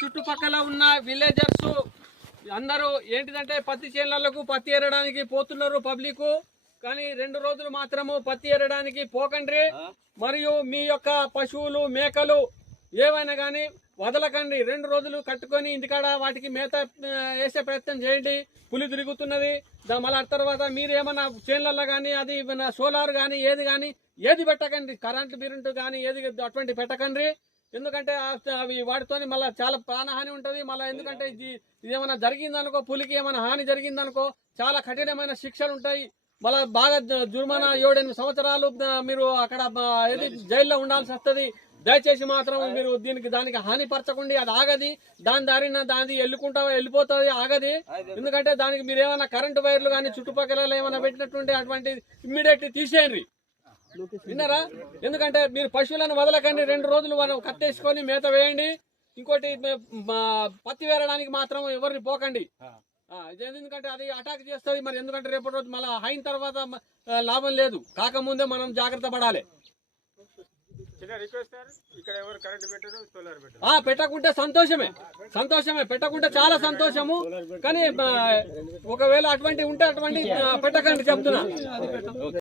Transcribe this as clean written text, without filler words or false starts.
చుట్టుపక్కల ఉన్న విలేజర్స్ అందరూ ఏంటిదంటే పత్తి చేనులకు పత్తి ఏరడానికి పోతున్నారు పబ్లిక్. కానీ 2 రోజులు మాత్రము పత్తి ఏరడానికి పోకండి. మరియు మీ యొక్క పశువులు మేకలు ఏవైనా కానీ వదలకండి. 2 రోజులు కట్టుకొని ఇంటికాడ వాటికి మేత వేసే ప్రయత్నం చేయండి. పులి తిరుగుతున్నది. మళ్ళీ తర్వాత మీరు ఏమన్నా చేనులలో కానీ అది సోలార్ కానీ ఏది పెట్టకండి. కరెంటు బిరెంటు కానీ ఏది అటువంటి పెట్టకండి. ఎందుకంటే అవి వాటితో మళ్ళీ చాలా ప్రాణహాని ఉంటుంది. మళ్ళీ ఎందుకంటే ఇది ఏమైనా జరిగిందనుకో, పులికి ఏమైనా హాని జరిగిందనుకో చాలా కఠినమైన శిక్షలు ఉంటాయి. మళ్ళీ బాగా జుర్మానా 7-8 సంవత్సరాలు మీరు అక్కడ జైల్లో ఉండాల్సి వస్తుంది. దయచేసి మాత్రం మీరు దానికి హాని పరచకండి. అది ఆగది. దాని దారిన దాని వెళ్ళిపోతుంది, ఆగది. ఎందుకంటే దానికి మీరు ఏమైనా కరెంటు వైర్లు కానీ చుట్టుపక్కల ఏమైనా పెట్టినటువంటి అటువంటి ఇమ్మీడియట్ తీసేయండి. విన్నారా? ఎందుకంటే మీరు పశువులను వదలకండి. 2 రోజులు మనం కట్టేసుకొని మేత వేయండి. ఇంకోటి పత్తి వేరడానికి మాత్రం ఎవరిని పోకండి. ఎందుకంటే అది అటాక్ చేస్తుంది. మరి ఎందుకంటే రేపటి రోజు మళ్ళీ అయిన తర్వాత లాభం లేదు. కాకముందే మనం జాగ్రత్త పడాలి. పెట్టకుంటే సంతోషమే, పెట్టకుంటే చాలా సంతోషము. కానీ ఒకవేళ అటువంటి ఉంటే అటువంటి పెట్టకండి చెప్తున్నా.